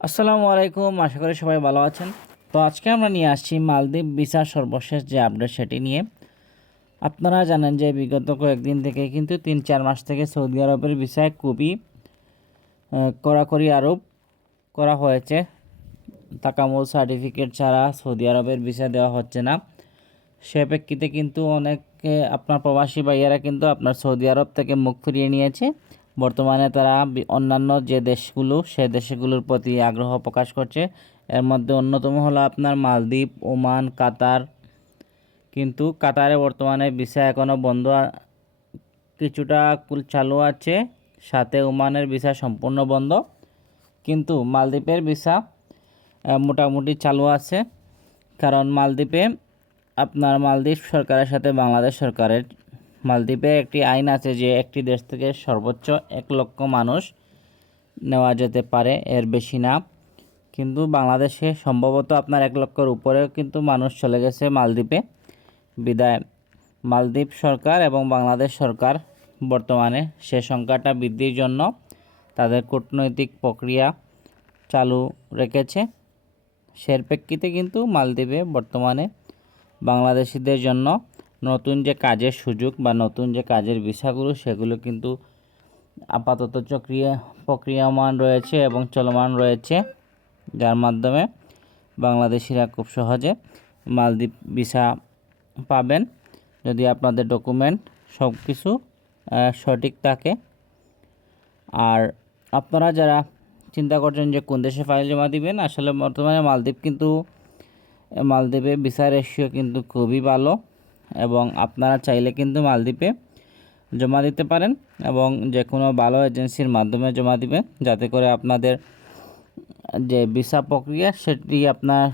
আসসালামু আলাইকুম, আশা করি সবাই ভালো আছেন। তো আজকে আমরা নিয়ে আসছি মালদ্বীপ ভিসার সর্বশেষ যে আপডেট সেটি নিয়ে। আপনারা জানেন যে বিগত কয়েকদিন থেকে কিন্তু 3-4 মাস থেকে সৌদি আরবের ভিসায় খুবই কড়াকড়ি আরোপ করা হয়েছে। তাকামুল সার্টিফিকেট ছাড়া সৌদি আরবের ভিসা দেওয়া হচ্ছে না। সে প্রেক্ষিতে কিন্তু অনেক আপনার প্রবাসী ভাইয়েরা কিন্তু আপনার সৌদি আরব থেকে মুখ ফিরিয়ে নিয়েছে। বর্তমানে তারা অন্যান্য যে দেশগুলো সে দেশগুলোর প্রতি আগ্রহ প্রকাশ করছে। এর মধ্যে অন্যতম হলো আপনার মালদ্বীপ, ওমান, কাতার। কিন্তু কাতারে বর্তমানে ভিসা এখনও বন্ধ, কিছুটা চালু আছে, সাথে ওমানের ভিসা সম্পূর্ণ বন্ধ। কিন্তু মালদ্বীপের ভিসা মোটামুটি চালু আছে, কারণ মালদ্বীপে আপনার মালদ্বীপ সরকারের সাথে বাংলাদেশ সরকারের মালদ্বীপে একটি আইন আছে যে একটি দেশ থেকে সর্বোচ্চ 1 লক্ষ মানুষ নেওয়া যেতে পারে, এর বেশি না। কিন্তু বাংলাদেশে সম্ভবত আপনার 1 লক্ষের উপরেও কিন্তু মানুষ চলে গেছে মালদ্বীপে। বিদায় মালদ্বীপ সরকার এবং বাংলাদেশ সরকার বর্তমানে সে সংখ্যাটা বৃদ্ধির জন্য তাদের কূটনৈতিক প্রক্রিয়া চালু রেখেছে। সের প্রেক্ষিতে কিন্তু মালদ্বীপে বর্তমানে বাংলাদেশিদের জন্য নতুন যে কাজের সুযোগ বা নতুন যে কাজের ভিসাগুলো সেগুলো কিন্তু আপাতত প্রক্রিয়ামান রয়েছে এবং চলমান রয়েছে, যার মাধ্যমে বাংলাদেশিরা খুব সহজে মালদ্বীপ ভিসা পাবেন যদি আপনাদের ডকুমেন্ট সব কিছু সঠিক থাকে। আর আপনারা যারা চিন্তা করছেন যে কোন দেশে ফাইল জমা দিবেন, আসলে বর্তমানে মালদ্বীপে ভিসা রেশিও কিন্তু খুবই ভালো এবং আপনারা চাইলে কিন্তু মালদ্বীপে জমা দিতে পারেন এবং যে কোনো ভালো এজেন্সির মাধ্যমে জমা দিবেন, যাতে করে আপনাদের যে ভিসা প্রক্রিয়া সেটি আপনার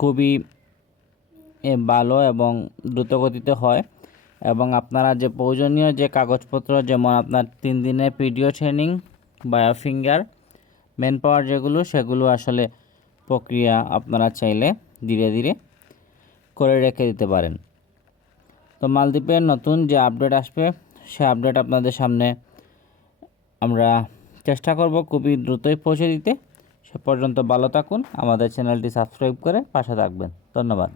খুবই ভালো এবং দ্রুতগতিতে হয়। এবং আপনারা যে প্রয়োজনীয় যে কাগজপত্র, যেমন আপনার 3 দিনের পিডিও ট্রেনিং, বায়োফিঙ্গার, ম্যান পাওয়ার যেগুলো, সেগুলো আসলে প্রক্রিয়া আপনারা চাইলে ধীরে ধীরে করে রেখে দিতে পারেন। তো মালদ্বীপের নতুন যে আপডেট আসবে সে আপডেট আপনাদের সামনে আমরা চেষ্টা করব খুবই দ্রুতই পৌঁছে দিতে। সে পর্যন্ত ভালো থাকুন, আমাদের চ্যানেলটি সাবস্ক্রাইব করে পাশে থাকবেন। ধন্যবাদ।